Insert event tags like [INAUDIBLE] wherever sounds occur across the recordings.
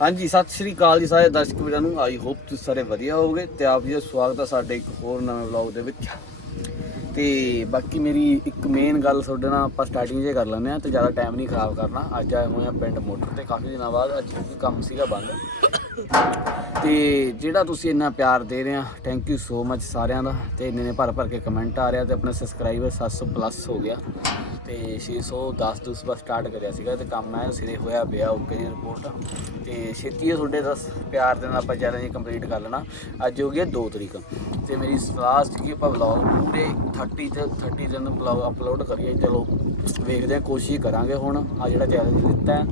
ਹਾਂਜੀ, ਸਤਿ ਸ੍ਰੀ ਅਕਾਲ ਜੀ ਸਾਰੇ ਦਰਸ਼ਕ ਵੀਰਾਂ ਨੂੰ। ਆਈ ਹੋਪ ਤੁਸੀਂ ਸਾਰੇ ਵਧੀਆ ਹੋਵੋਗੇ ਤੇ ਆਪ ਜੀ ਦਾ ਸਵਾਗਤ ਹੈ ਸਾਡੇ ਇੱਕ ਹੋਰ ਨਵੇਂ ਵਲੌਗ ਦੇ ਵਿੱਚ। ਤੇ ਬਾਕੀ ਮੇਰੀ ਇੱਕ ਮੇਨ ਗੱਲ ਤੁਹਾਡੇ ਨਾਲ ਆਪਾਂ ਸਟਾਰਟਿੰਗ ਜੇ ਕਰ ਲੈਂਦੇ ਆ ਤੇ ਜ਼ਿਆਦਾ ਟਾਈਮ ਨਹੀਂ ਖਰਾਬ ਕਰਨਾ। ਅੱਜ ਆਏ ਹੋਏ ਆ ਪਿੰਡ ਮੋਟਰ ਤੇ। ਕਾਫੀ ਦਿਨਾਂ ਬਾਅਦ ਅੱਜ ਕੰਮ ਸੀਗਾ ਬੰਦ। ਤੇ ਜਿਹੜਾ ਤੁਸੀਂ ਇੰਨਾ ਪਿਆਰ ਦੇ ਰਹੇ ਆ ਥੈਂਕ ਯੂ ਸੋ ਮਚ ਸਾਰਿਆਂ ਦਾ। ਤੇ ਇੰਨੇ ਨੇ ਭਰ ਭਰ ਕੇ ਕਮੈਂਟ ਆ ਰਿਹਾ ਤੇ ਆਪਣੇ ਸਬਸਕ੍ਰਾਈਬਰ 700 ਪਲੱਸ ਹੋ ਗਿਆ। ਤੇ 610 ਤੋਂ ਬਸ ਸਟਾਰਟ ਕਰਿਆ ਸੀਗਾ ਤੇ ਕੰਮ ਐ ਸਿਰੇ ਹੋਇਆ ਪਿਆ ਓਕੇ ਜੀ ਰਿਪੋਰਟ ਤੇ ਛੇਤੀ ਹੀ ਤੁਹਾਡੇ ਦਾ ਪਿਆਰ ਦੇ ਨਾਲ ਆਪਾਂ ਚੈਲੰਜ ਕੰਪਲੀਟ ਕਰ ਲੈਣਾ। ਅੱਜ ਹੋ ਗਿਆ 2 ਤਰੀਕ। ਤੇ ਮੇਰੀ ਸਲਾਹ ਸੀ ਕਿ ਆਪਾਂ ਵਲੌਗ ਪੂਰੇ 30 ਤੇ 30 ਦਿਨ ਵਲੌਗ ਅਪਲੋਡ ਕਰੀਏ। ਚਲੋ ਵੇਖਦੇ ਹਾਂ ਕੋਸ਼ਿਸ਼ ਕਰਾਂਗੇ ਹੁਣ। ਆ ਜਿਹੜਾ ਚੈਲੰਜ ਦਿੱਤਾ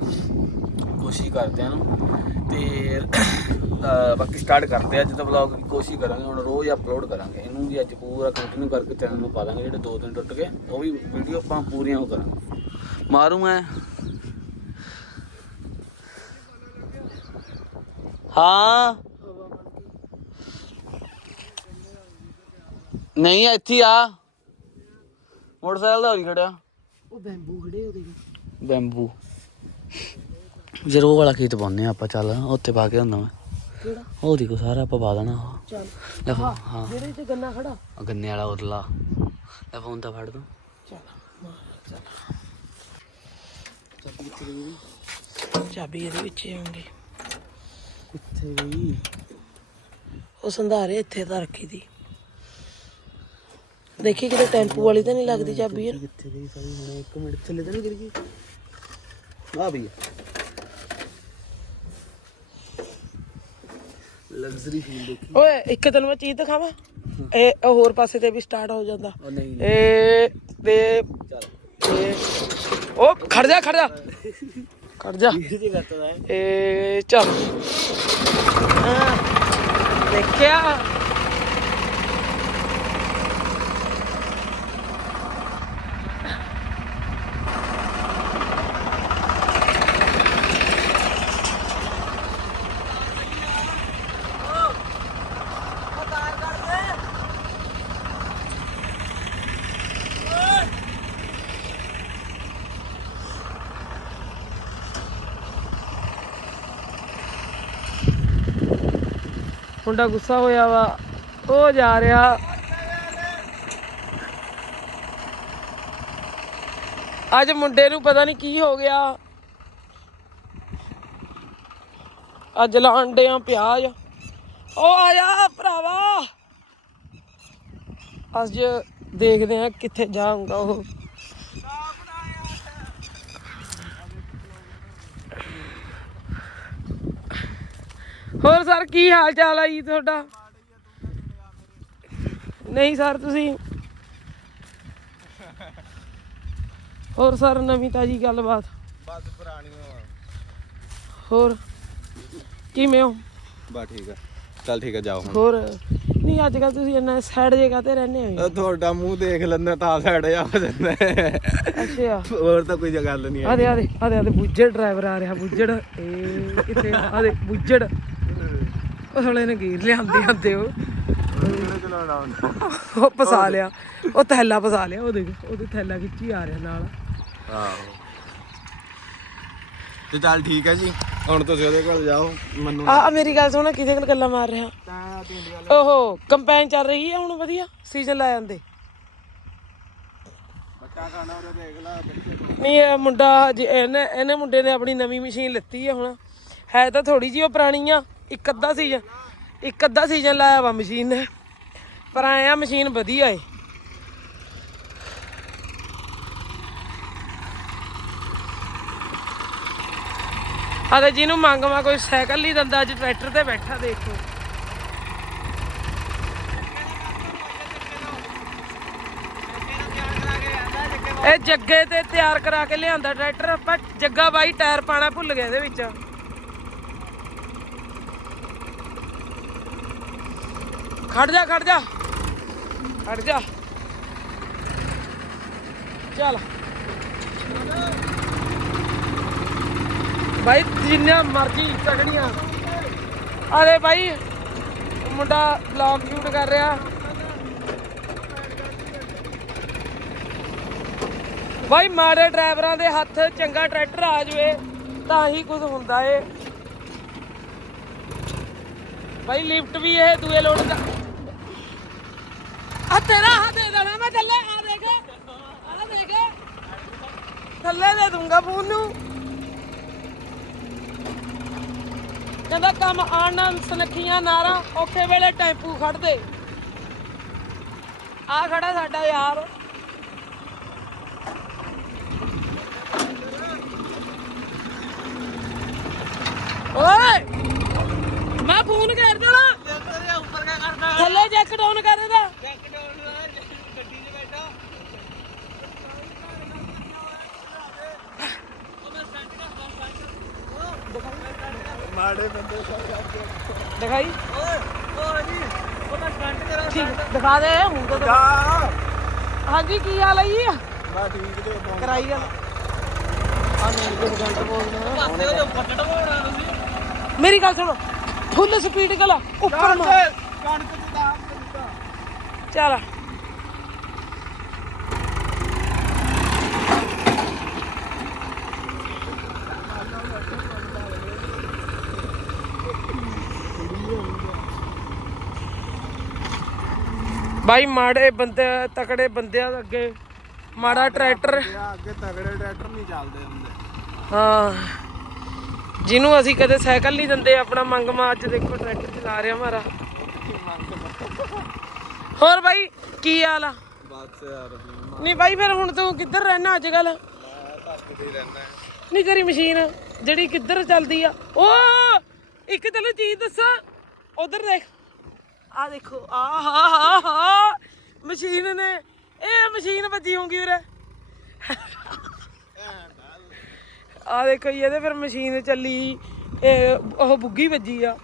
ਕੋਸ਼ਿਸ਼ ਕਰਦੇ ਹਾਂ ਨੂੰ। ਤੇ ਬਾਕੀ ਸਟਾਰਟ ਕਰਦੇ ਆ ਅੱਜ ਦਾ ਵਲੌਗ ਕੋਸ਼ਿਸ਼ ਕਰਾਂਗੇ ਹੁਣ ਰੋਜ਼ ਅਪਲੋਡ ਕਰਾਂਗੇ। ਇਹਨੂੰ ਵੀ ਅੱਜ ਪੂਰਾ ਕੰਟੀਨਿਊ ਕਰਕੇ ਚੈਨਲ ਨੂੰ ਪਾ ਦਾਂਗੇ ਜਿਹੜੇ ਦੋ ਦਿਨ ਟੁੱਟ ਗਏ ਉਹ ਵੀ ਵੀਡੀਓ ਆਪਾਂ ਪੂਰੀਆਂ ਉਹ ਕਰਾਂਗੇ। ਮਾਰੂ ਮੈਂ। ਹਾਂ। ਨਹੀਂ ਇੱਥੇ ਹੀ ਆ। ਮੋਟਰਸਾਈਕਲ ਦਾ ਹੋਈ ਖੜਿਆ ਉਹ ਬੈਂਬੂ ਖੜੇ ਉਹਦੇ ਬੈਂਬੂ। ਜ਼ਰੂਰ ਵਾਲਾ ਖੇਤ ਪਾਉਂਦੇ ਆ ਆਪਾਂ ਚੱਲ ਉੱਥੇ ਪਾ ਕੇ ਹੁੰਦਾ ਮੈਂ। ਕਿਹੜਾ? ਉਹ ਦੇਖੋ ਸਾਰਾ ਆਪਾਂ ਪਾ ਦੇਣਾ। ਚੱਲ। ਲੈ ਹਾਂ ਜਿਹੜੇ ਤੇ ਗੰਨਾ ਖੜਾ। ਆਹ ਗੰਨੇ ਵਾਲਾ ਉਰਲਾ। ਲੈ ਫੋਨ ਤਾਂ ਫੜ ਦੋ। ਚੱਲ ਮਾਰ ਚੱਲ। ਚਾਬੀ ਇਹਦੇ ਵਿੱਚ ਹੀ ਆਉਂਦੀ ਕਿੱਥੇ ਗਈ? ਉਹ ਸੰਧਾਰੇ ਇੱਥੇ ਤਾਂ ਰੱਖੀ ਦੀ। ਦੇਖੀ ਕਿਤੇ ਟੈਂਪੂ ਵਾਲੀ ਤਾਂ ਨਹੀਂ ਲੱਗਦੀ ਚਾਬੀ ਯਾਰ ਕਿੱਥੇ ਗਈ ਸਾਰੀ? ਹੁਣ 1 ਮਿੰਟ ਥੱਲੇ ਤਾਂ ਨਹੀਂ ਗਿਰ ਗਈ? ਆ ਭਈਆ ਲਗਜ਼ਰੀ ਫੀਲ ਦੇਖੀ। ਓਏ ਇੱਕ ਤੈਨੂੰ ਮੈਂ ਚੀਜ਼ ਦਿਖਾਵਾਂ? ਇਹ ਉਹ ਹੋਰ ਪਾਸੇ ਤੇ ਵੀ ਸਟਾਰਟ ਹੋ ਜਾਂਦਾ। ਉਹ ਨਹੀਂ ਇਹ ਤੇ ਇਹ ਉਹ ਖੜ ਜਾ ਖੜ ਜਾ। ਖੜ ਜਾ। ਕੀ ਕਰਤਾ ਹੈ। ਇਹ ਚੱਲ। ਹਾਂ, ਦੇਖਿਆ? ਮੁੰਡਾ ਗੁੱਸਾ ਹੋਇਆ ਵਾ, ਉਹ ਜਾ ਰਿਹਾ। ਅੱਜ ਮੁੰਡੇ ਨੂੰ ਪਤਾ ਨਹੀਂ ਕੀ ਹੋ ਗਿਆ। ਅੱਜ ਲਾਂਡੇ ਆ ਪਿਆਜ਼। ਉਹ ਆ ਜਾ ਭਰਾਵਾ। ਅੱਜ ਦੇਖਦੇ ਆ ਕਿੱਥੇ ਜਾਊਗਾ ਉਹ ਹੋਰ ਸਰ ਕੀ ਹਾਲ ਚਾਲ ਆ ਜੀ ਤੁਹਾਡਾ? ਨਹੀਂ ਸਰ ਤੁਸੀਂ? ਹੋਰ ਸਰ ਨਵੀਂ ਤਾਜੀ ਗੱਲਬਾਤ? ਬਸ ਪੁਰਾਣੀ ਹੋਰ? ਕਿਵੇਂ ਹੋ? ਬਾ ਠੀਕ ਆ। ਚੱਲ ਠੀਕ ਆ ਜਾਓ ਹੁਣ। ਹੋਰ? ਨਹੀਂ ਅੱਜ ਕੱਲ ਤੁਸੀਂ ਇੰਨਾ ਸਾਈਡ ਜਗ੍ਹਾ ਤੇ ਰਹਿੰਦੇ ਹੋ ਤੁਹਾਡਾ ਮੂੰਹ ਦੇਖ ਲੈਂਦਾ ਤਾਂ ਸਾਈਡ ਜਾ ਹੋ ਜਾਂਦਾ ਹੈ। ਅੱਛਾ। ਹੋਰ ਤਾਂ ਕੋਈ ਗੱਲ ਨਹੀਂ ਹੈ। ਆਦੇ ਆਦੇ ਆਦੇ ਆਦੇ ਬੁੱਜੜ ਡਰਾਈਵਰ ਆ ਰਿਹਾ ਬੁੱਜੜ ਇਹ ਕਿੱਥੇ ਆਦੇ ਬੁੱਜੜ ਉਹ ਸਾਲੇ ਨੇ ਗੀਰ ਲਿਆਂਦੇ ਆਂਦੇ ਉਹ। ਕਿਹੜਾ ਚਲਾਉਣਾ ਹੁੰਦਾ? ਉਹ ਫਸਾ ਲਿਆ। ਉਹ ਥੈਲਾ ਫਸਾ ਲਿਆ ਉਹ ਦੇਖ ਉਹਦੇ ਥੈਲਾ ਖਿੱਚੀ ਆ ਰਿਹਾ ਨਾਲ। ਆਹੋ। ਤੇ ਚੱਲ ਠੀਕ ਹੈ ਜੀ। ਹੁਣ ਤੁਸੀਂ ਉਹਦੇ ਕੋਲ ਜਾਓ ਮੈਨੂੰ ਆ ਆ ਮੇਰੀ ਗੱਲ ਸੁਣ ਕਿਹਦੇ ਕੋਲ ਗੱਲਾਂ ਮਾਰ ਰਿਹਾ? ਓਹੋ ਕੰਪੈਨ ਚੱਲ ਰਹੀ ਹੈ ਹੁਣ ਵਧੀਆ। ਸੀਜ਼ਨ ਲੈ ਜਾਂਦੇ। ਬੱਟਾ ਖਾਣਾ ਉਹਦੇ ਦੇਖ ਲੈ ਬੱਚੇ ਨਹੀਂ ਇਹ ਮੁੰਡਾ ਜੀ ਇਹਨੇ ਇਹਨੇ ਮੁੰਡੇ ਨੇ ਆਪਣੀ ਨਵੀਂ ਮਸ਼ੀਨ ਲਿੱਤੀ ਹੈ ਹੁਣ। ਹੈ ਤਾਂ ਥੋੜੀ ਜਿਹੀ ਉਹ ਪੁਰਾਣੀ ਆ। ਇੱਕ ਅੱਧਾ ਸੀਜ਼ਨ, ਇੱਕ ਅੱਧਾ ਸੀਜ਼ਨ ਲਾਇਆ ਵਾ ਮਸ਼ੀਨ ਨੇ। ਪਰ ਆਇਆ ਮਸ਼ੀਨ ਵਧੀਆ ਏ। ਆਦੇ ਜਿਹਨੂੰ ਮੰਗਵਾ ਕੋਈ ਸਾਈਕਲ ਨਹੀਂ ਦਿੰਦਾ, ਅੱਜ ਟਰੈਕਟਰ ਤੇ ਬੈਠਾ ਦੇਖੋ ਇਹ ਜੱਗੇ ਤੇ ਤਿਆਰ ਕਰਾ ਕੇ ਲਿਆਂਦਾ ਟਰੈਕਟਰ, ਆਪਾਂ ਜੱਗਾ ਬਾਈ ਟਾਇਰ ਪਾਣਾ ਭੁੱਲ ਗਿਆ ਇਹਦੇ ਵਿੱਚ। ਖੜ ਜਾ ਖੜ ਜਾ। ਖੜ ਜਾ। ਚੱਲ। ਬਾਈ ਜਿੰਨਾ ਮਰਜ਼ੀ ਤਗੜੀਆਂ ਅਰੇ ਬਾਈ, ਮੁੰਡਾ ਵਲੌਗ ਸ਼ੂਟ ਕਰ ਰਿਹਾ। ਬਾਈ, ਮਾੜੇ ਡਰਾਈਵਰਾਂ ਦੇ ਹੱਥ ਚੰਗਾ ਟਰੈਕਟਰ ਆ ਜਾਵੇ, ਤਾਂ ਹੀ ਕੁਝ ਹੁੰਦਾ ਏ। ਭਾਈ ਲਿਫਟ ਵੀ ਇਹ ਦੂਏ ਲੋਡ ਦਾ ਆ ਤੇਰਾ ਹੱਥ ਦੇ ਦੇਣਾ ਮੈਂ ਥੱਲੇ ਆ ਦੇਖ ਆ ਦੇਖ। ਥੱਲੇ ਦੇ ਦੂੰਗਾ ਫੋਨ ਨੂੰ। ਕਹਿੰਦਾ ਕੰਮ ਆਣਨ ਸਨਖੀਆਂ ਨਾਰਾ ਔਖੇ ਵੇਲੇ ਟੈਂਪੂ ਖੜਦੇ ਆ ਖੜਾ ਸਾਡਾ ਯਾਰ। ਓਏ ਮੈਂ ਫੋਨ ਕਰ ਦੇਣਾ। ਥੱਲੇ ਜੈਕ ਡਾਊਨ ਕਰ ਦੇਦਾ ਮਾੜੇ ਬੰਦੇ ਦਿਖਾਈ। ਠੀਕ ਦਿਖਾ ਦੇ ਹੁਣ ਤਾਂ ਜਾ ਹਾਂਜੀ ਕੀ ਹਾਲ ਹੈ ਜੀ? ਮੈਂ ਠੀਕ ਜੇ ਤੋਂ ਕਰਾਈ ਗੱਲ ਆ ਨਹੀਂ ਕੁਝ ਗਲਤ ਬੋਲਦਾ ਮੇਰੀ ਗੱਲ ਸੁਣ ਫੁੱਲ ਸਪੀਡ ਗਲਾ ਉੱਪਰ ਮਾਰ ਕਣਕ ਦੀ ਦਾਮ ਚੱਲ। ਬਾਈ ਮਾੜੇ ਬੰਦੇ ਤਕੜੇ ਬੰਦਿਆਂ ਦੇ ਅੱਗੇ। ਮਾੜਾ ਟਰੈਕਟਰ ਅੱਗੇ ਤਗੜੇ ਟਰੈਕਟਰ ਨਹੀਂ ਚੱਲਦੇ ਹੁੰਦੇ। ਹਾਂ। ਜਿਹਨੂੰ ਅਸੀਂ ਕਦੇ ਸਾਈਕਲ ਨਹੀਂ ਦਿੰਦੇ ਆਪਣਾ ਮੰਗਮਾ ਅੱਜ ਦੇਖੋ ਟਰੈਕਟਰ ਚਲਾ ਰਿਹਾ ਮਾਰਾ। ਹੋਰ ਬਾਈ ਕੀ ਹਾਲ ਆ? ਬਸ ਯਾਰ ਨਹੀਂ ਬਾਈ ਫਿਰ ਹੁਣ ਤੂੰ ਕਿੱਧਰ ਰਹਿਣਾ ਅੱਜ ਕੱਲ ਮੈਂ ਨਹੀਂ ਤੇਰੀ ਮਸ਼ੀਨ ਜਿਹੜੀ ਕਿੱਧਰ ਚੱਲਦੀ ਆ? ਓ ਇੱਕ ਤੈਨੂੰ ਚੀਜ਼ ਦੱਸਾਂ ਉਧਰ ਦੇਖ। ਆ ਦੇਖੋ ਆ ਹਾ ਹਾ ਹਾ। ਮਸ਼ੀਨ ਨੇ ਇਹ ਮਸ਼ੀਨ ਵੱਜੀ ਹੋਊਗੀ ਵੀਰੇ। ਆ ਦੇਖੋ ਜੀ, ਇਹਦੇ ਫਿਰ ਮਸ਼ੀਨ ਚੱਲੀ। ਇਹ ਉਹ ਬੁੱਗੀ ਵੱਜੀ ਆ।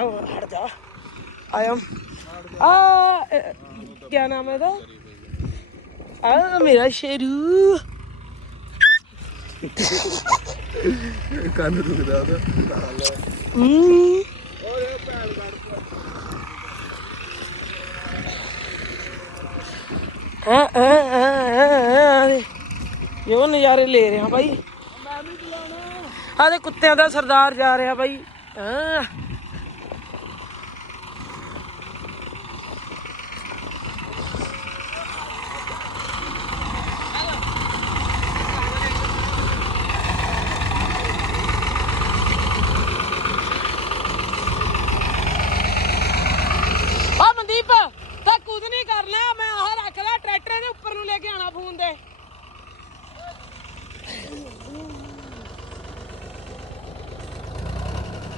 ਉਹ ਹਟ ਜਾ। ਆਇਆ। ਆ ਕੀ ਨਾਮ ਹੈ ਇਹਦਾ? ਆ ਮੇਰਾ ਸ਼ੇਰੂ। ਕੰਨ ਦੁਖਦਾ ਉਹਦਾ। ਹਮ ਹਾਂ ਹਾਂ ਹਾਂ ਇਹ ਨਜ਼ਾਰੇ ਲੈ ਰਿਹਾ ਬਾਈ? ਆ ਦੇ ਕੁੱਤਿਆਂ ਦਾ ਸਰਦਾਰ ਜਾ ਰਿਹਾ ਬਾਈ। ਹਾਂ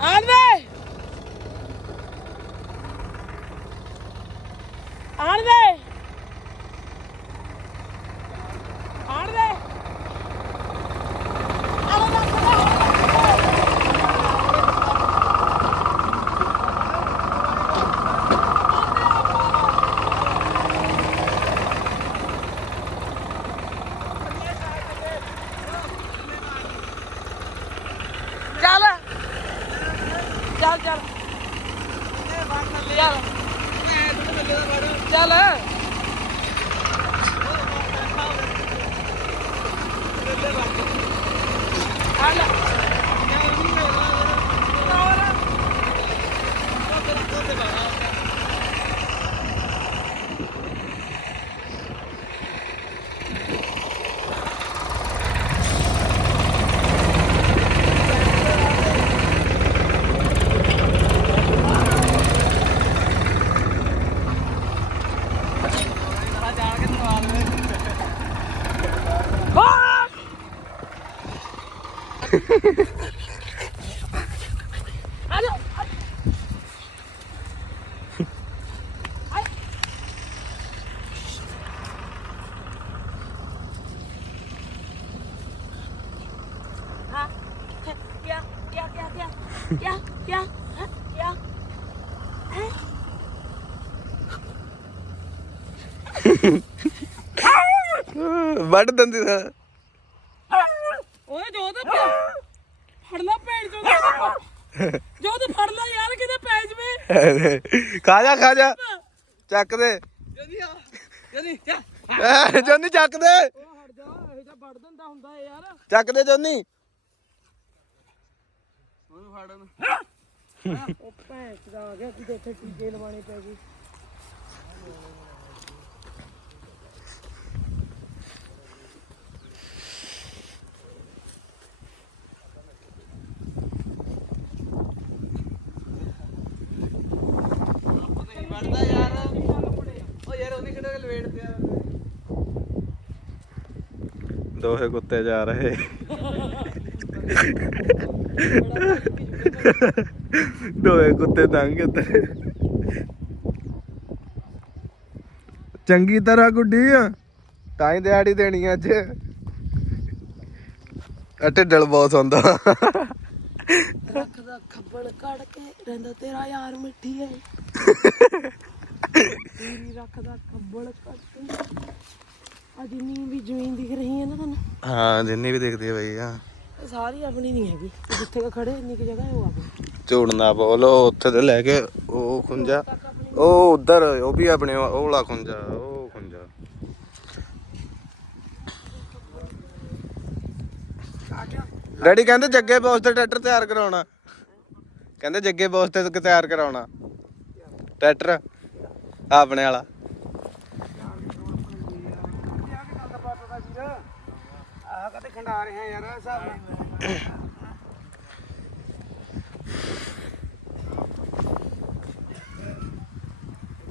Anne! ਚੱਲ ਚੱਲ। ਚੱਲ। ਚੱਲ। ਆ ਵੱਡ ja, ਦੰਦੀ ਸਾ। ਓਏ ਜੋਤ ਫੜਨਾ ਭੈਣ ਚੋਦ ਜੋਤ ਫੜ ਯਾਰ ਕਿਤੇ ਪੈ ਜਵੇ। ਖਾ ਜਾ ਖਾ ਜਾ। ਚੱਕ ਦੇ। ਜੋਨੀ ਆ। ਜੋਨੀ ਚੱਕ ਜੋਨੀ ਚੱਕ ਹਟ ਜਾ ਇਹ ਤਾਂ ਵੱਢ ਦਿੰਦਾ ਹੁੰਦਾ ਯਾਰ। ਚੱਕ ਦੇ ਜੋਨੀ। ਫੜਨ। ਉਹ ਭੈਣ ਦਾ ਆ ਗਿਆ ਕਿਤੇ ਉੱਥੇ ਟੀਕੇ ਲਵਾਣੇ ਪੈ ਗਏ ਵੜਦਾ ਯਾਰ ਉਹ ਯਾਰ ਉਹਨੇ ਕਿਹੜਾ ਲਵੇੜ ਪਿਆ ਦੋਹੇ ਕੁੱਤੇ ਜਾ ਰਹੇ। ਦੋਹੇ ਕੁੱਤੇ ਲੰਘ ਗਏ ਤੇ ਚੰਗੀ ਤਰ੍ਹਾਂ ਗੁੱਡੀ ਆ ਤਾਂ ਹੀ ਦਿਹਾੜੀ ਦੇਣੀ ਅੱਜ ਆ ਢਿੱਡਲ ਬਹੁਤ ਹੁੰਦਾ ਰੱਖਦਾ ਖੱਬਲ ਕੱਢ ਕੇ ਰਹਿੰਦਾ ਤੇਰਾ ਯਾਰ ਮਿੱਠੀ ਹੈ ਤੇਰੀ ਰੱਖਦਾ ਖੱਬਲ ਕੱਢ ਕੇ। ਜਿੰਨੀ ਵੀ ਜ਼ਮੀਨ ਦਿਖ ਰਹੀ ਹੈ ਨਾ ਤੁਹਾਨੂੰ ਹਾਂ ਜਿੰਨੀ ਵੀ ਦੇਖਦੀ ਆ ਬਈ ਆ ਸਾਰੀ ਆਪਣੀ ਨਹੀਂ ਹੈਗੀ। ਇਹ ਜਿੱਥੇ ਕੁ ਖੜੇ ਇੰਨੀ ਕੁ ਜਗ੍ਹਾ ਹੈ ਉਹ ਆਪਣੀ। ਝੂੜਨਾ ਬੋਲ ਉਹ ਉੱਥੇ ਤੇ ਲੈ ਕੇ ਉਹ ਖੁੰਜਾ ਉਹ ਉਧਰ ਉਹ ਵੀ ਆਪਣੇ ਉਹ ਵਾਲਾ ਖੁੰਜਾ ਉਹ ਖੁੰਜਾ ਡੈਡੀ ਕਹਿੰਦੇ ਜੱਗੇ ਬੌਸ ਤੇ ਟਰੈਕਟਰ ਤਿਆਰ ਕਰਾਉਣਾ। ਕਹਿੰਦੇ ਜੱਗੇ ਬੌਸ ਤੇ ਤਿਆਰ ਕਰਾਉਣਾ। ਟਰੈਕਟਰ ਆਪਣੇ ਵਾਲਾ। ਆਹ ਕਦੇ ਖੰਡਾ ਰਹੇ ਯਾਰ ਹਿਸਾਬ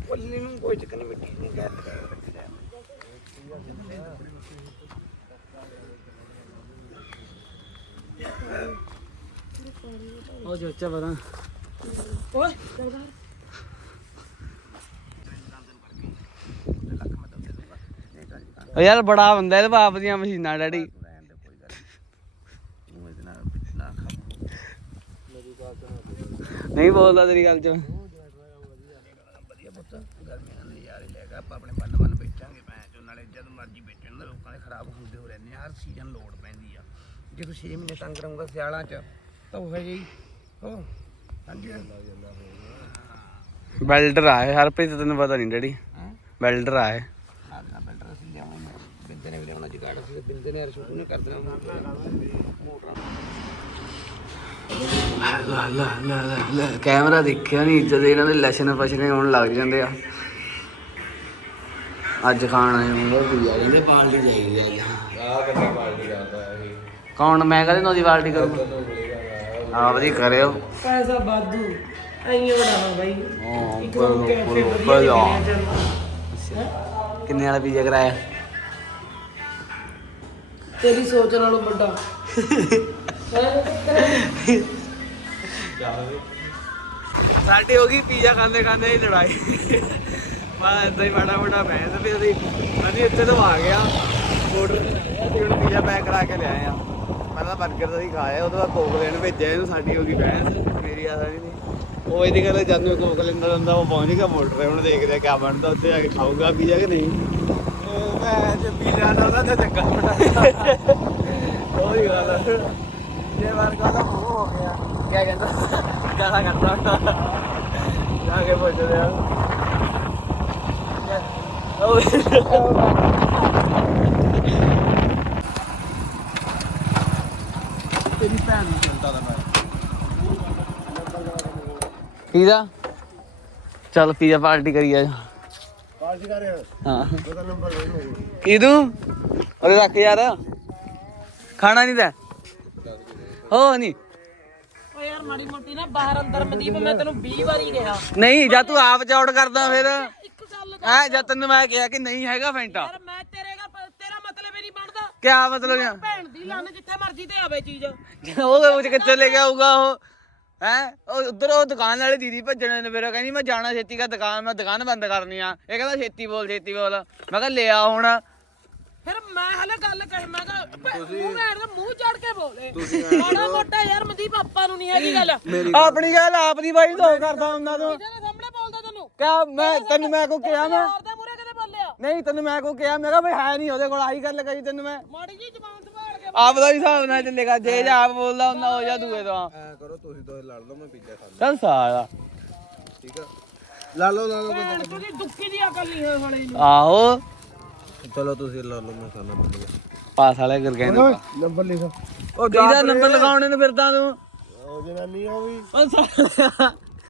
ਪੱਲੀ ਨੂੰ ਕੋਈ ਚੱਕਰ ਨਹੀਂ ਮਿੱਟੀ ਨਹੀਂ ਗੱਲ ਉਹ ਜੋ ਅੱਛਾ ਪਤਾ ਓਏ ਚੱਲ ਬਾਹਰ ਉਹ ਯਾਰ ਬੜਾ ਬੰਦਾ ਇਹਦੇ ਬਾਪ ਦੀਆਂ ਮਸ਼ੀਨਾਂ ਡੈਡੀ। ਨਹੀਂ ਬੋਲਦਾ ਤੇਰੀ ਗੱਲ ਚ। ਆਪਾਂ ਆਪਣੇ ਬੰਨ ਬੰਨ ਵੇਚਾਂਗੇ ਭੈਣ ਚੋ ਨਾਲੇ ਜਦ ਮਰਜ਼ੀ ਵੇਚਣ ਦੇ ਲੋਕਾਂ ਦੇ ਖਰਾਬ ਹੁੰਦੇ ਹੋ ਰਹਿੰਦੇ ਆ ਹਰ ਸੀਜ਼ਨ ਲੋੜ ਪੈਂਦੀ ਆ ਜੇ ਤੂੰ 6 ਮਹੀਨੇ ਤੰਗ ਰਹੂੰਗਾ ਸਿਆਲਾਂ ਚ ਤਾਂ ਉਹ ਹੈ ਜੀ ਹੋ ਹਾਂਜੀ ਵੈਲਡਰ ਆਏ, ਹਰਪ੍ਰੀਤ, ਤੈਨੂੰ ਪਤਾ ਨਹੀਂ ਡੈਡੀ। ਹਾਂ ਵੈਲਡਰ ਆਏ। ਆਗਣਾ ਬਿਲਡਰ ਅਸੀਂ ਲਿਆਵਾਂਗੇ ਬਿੰਦੇ ਨੇ ਵੀ ਲਿਆਉਣਾ ਜਗਾੜ ਸੀ ਬਿੰਦੇ ਨੇ ਰਸੂਟ ਨੇ ਕਰ ਦੇਣਾ ਮੋਟਰਾਂ ਲੈ ਲੈ ਲੈ ਲੈ ਲੈ ਕੈਮਰਾ ਦੇਖਿਆ ਨਹੀਂ ਜਦ ਇਹਨਾਂ ਦੇ ਲੈਸ਼ਨ ਪਛਨੇ ਹੋਣ ਲੱਗ ਜਾਂਦੇ ਆ। ਅੱਜ ਖਾਣ ਆਏ ਹੁੰਦੇ ਪੀਆ ਕਹਿੰਦੇ ਪਾਲਟੀ ਚਾਹੀਦੀ ਆ ਅੱਜ। ਆ ਕਿੰਨਾ ਪਾਰਟੀ ਕਰਦਾ ਇਹ? ਕੌਣ ਮੈਂ ਕਹਦੇ ਨੋਦੀ ਪਾਲਟੀ ਕਰੂੰ? ਆਪ ਦੀ ਕਰਿਓ। ਪੈਸਾ ਬਾਦੂ ਐਂ ਬੜਾ ਬਾਈ ਵਧੀਆ ਬਲੋ ਚੱਲ। ਕਿੰਨੇ ਵਾਲਾ ਪੀਜ਼ਾ ਕਰਾਇਆ? ਤੇਰੀ ਸੋਚ ਨਾਲੋਂ ਵੱਡਾ। [LAUGHS] ਸਾਡੀ ਹੋ ਗਈ ਪੀਜ਼ਾ ਖਾਂਦੇ ਖਾਂਦੇ ਹੀ ਲੜਾਈ। ਮੈਂ ਏਦਾਂ ਹੀ ਮਾੜਾ ਮੋਟਾ ਬਹਿਸ ਵੀ ਅਸੀਂ ਅਸੀਂ ਇੱਥੇ ਤੋਂ ਆ ਗਿਆ। ਆਰਡਰ ਹੁਣ ਪੀਜ਼ਾ ਪੈਕ ਕਰਾ ਕੇ ਲਿਆਏ ਆ। ਪਹਿਲਾਂ 버ਗਰ ਦਾ ਹੀ ਖਾਇਆ ਉਹਦੇ ਬਾਅਦ ਕੋਕ ਲੈਣ ਭੇਜਿਆ ਇਹਨੂੰ ਸਾਡੀ ਹੋ ਗਈ ਬਹਿਸ ਮੇਰੀ ਆਦਾ ਨਹੀਂ। ਉਹ ਇਹਦੀ ਗੱਲ ਜਦ ਨੂੰ ਕੋਕ ਲੈਂਦਾ ਹੁੰਦਾ ਉਹ ਪਹੁੰਚ ਗਿਆ ਮੋਟਰ ਤੇ ਹੁਣ ਦੇਖਦੇ ਆ ਕਿਆ ਬਣਦਾ ਉੱਥੇ ਜਾ ਕੇ ਖਾਊਗਾ ਪੀਜ਼ਾ ਕਿ ਨਹੀਂ। ਮੈਂ ਜੇ ਪੀਜ਼ਾ ਦਾ ਉਹਦਾ ਤਾਂ ਚੰਗਾ ਬਣਾ ਉਹੀ ਗੱਲ ਆ। ਜੇ ਵਰਗਾ ਦਾ ਮੂੰਹ ਹੋ ਗਿਆ। ਕਿਆ ਕਹਿੰਦਾ? ਗਾਣਾ ਕਰਦਾ ਜਾ ਕੇ ਪੁੱਛਦੇ ਆ ਉਹ ਤੇਰੀ ਭੈਣ ਨੂੰ ਚੰਦਾ ਦਾ ਮੈਂ। ਪੀਜ਼ਾ ਚੱਲ ਪੀਜ਼ਾ ਪਾਰਟੀ ਕਰੀ ਆ ਪਾਰਟੀ ਕਰ। ਰਿਹਾ ਹਾਂ। ਉਹਦਾ ਨੰਬਰ ਲੈ ਲਓ। ਕੀ ਤੂੰ ਅਰੇ ਰੱਖ ਯਾਰ। ਖਾਣਾ ਨਹੀਂ ਤਾਂ। ਹੋ ਨਹੀਂ। ਓ ਯਾਰ ਮਾੜੀ ਮੋਟੀ ਨਾ ਬਾਹਰ ਅੰਦਰ ਮਦੀਪ ਮੈਂ ਤੈਨੂੰ 20 ਵਾਰੀ ਕਿਹਾ। ਨਹੀਂ ਜਾਂ ਤੂੰ ਆਪ ਚੌੜ ਕਰਦਾ ਫਿਰ। ਇੱਕ ਗੱਲ ਐ ਜਦ ਤੈਨੂੰ ਮੈਂ ਕਿਹਾ ਕਿ ਨਹੀਂ ਹੈਗਾ ਫੈਂਟਾ। ਯਾਰ ਮੈਂ ਤੇਰੇ ਦਾ ਤੇਰਾ ਮਤਲਬ ਹੀ ਨਹੀਂ ਬਣਦਾ। ਕਿਆ ਮਤਲਬ ਆ? ਭੈਣ ਦੀ ਲੰਨ ਜਿੱਥੇ ਮਰਜ਼ੀ ਤੇ ਆਵੇ ਚੀਜ਼। ਉਹ ਉਹ ਕਿੱਥੇ ਲੈ ਕੇ ਆਊਗਾ ਉਹ। ਹੈ ਉਹ ਉਧਰ ਉਹ ਦੁਕਾਨ ਵਾਲੇ ਦੀਦੀ ਭੱਜਣੇ ਨੇ ਫਿਰ ਕਹਿੰਦੀ ਮੈਂ ਜਾਣਾ ਛੇਤੀ ਕਾ ਦੁਕਾਨ ਮੈਂ ਦੁਕਾਨ ਬੰਦ ਕਰਨੀ ਆ। ਇਹ ਕਹਿੰਦਾ ਛੇਤੀ ਬੋਲ ਛੇਤੀ ਬੋਲ। ਮੈਂ ਕਿਹਾ ਲੈ ਆ ਹੁਣ। ਫਿਰ ਮੈਂ ਹਲੇ ਗੱਲ ਕਹੀ ਮੈਂ ਕਿਹਾ ਮੂੰਹ ਦਾ ਮੂੰਹ ਚੜ ਕੇ ਬੋਲੇ। ਮਾੜਾ ਮੋਟਾ ਯਾਰ ਮਦੀਪ ਆਪਾਂ ਨੂੰ ਨਹੀਂ ਹੈਗੀ ਗੱਲ। ਆਪਣੀ ਗੱਲ ਆਪ ਦੀ ਬਾਈ ਤੋਂ ਕਰਦਾ ਹੁੰਦਾ ਤੂੰ। ਜਿਹਦੇ ਸਾਹਮਣੇ ਬੋਲਦਾ ਤੈਨੂੰ। ਕਿਆ ਮੈਂ ਤੈਨੂੰ ਮੈਂ ਕੋ ਕਿਹਾ ਮੈਂ? ਯਾਰ ਦੇ ਮੂਰੇ ਕਦੇ ਬੋਲਿਆ? ਨਹੀਂ ਤੈਨੂੰ ਮੈਂ ਕੋ ਕਿਹਾ ਮੈਂ ਕਿਹਾ ਬਈ ਹੈ ਨਹੀਂ ਉਹਦੇ ਕੋਲ ਆਹੀ ਗੱਲ ਕਹੀ ਤੈਨੂੰ ਮੈਂ। ਮਾੜੀ ਜੀ ਜ਼ਬਾਨ ਸੰਭਾਲ ਕੇ ਆਪ ਦਾ ਵੀ ਹਿਸਾਬ ਨਾਲ ਚੱਲੇਗਾ ਜੇ ਜੇ ਆਪ ਬੋਲਦਾ ਹੁੰਦਾ ਹੋ ਜਾ ਦੂਏ ਤੋਂ। ਐ ਕਰੋ ਤੁਸੀਂ ਦੋਏ ਲੜ ਲਓ ਮੈਂ ਪੀਜ਼ਾ ਖਾ ਚੱਲ ਸਾਲਾ। ਠੀਕ ਆ। ਲੜ ਲਓ ਲੜ ਲਓ ਤੁਸੀਂ ਦੁੱਖੀ ਦੀ ਅਕਲ ਨਹੀਂ ਹੋਏ ਵਾਲੇ। ਨੂੰ ਆਹੋ। ਚਲੋ ਤੁਸੀਂ ਲੜ ਲਓ ਮੈਂ ਖਾਣਾ ਪਾਸ ਵਾਲੇ ਕਰ ਕਹਿੰਦੇ ਨੰਬਰ ਲਿਖੋ। ਉਹ ਕਿਹਦਾ ਨੰਬਰ ਲਗਾਉਣੇ ਨੂੰ ਫਿਰਦਾ ਤੂੰ ਉਹ ਜਨਾਨੀ ਉਹ ਵੀ। ਉਹ ਸਾਲਾ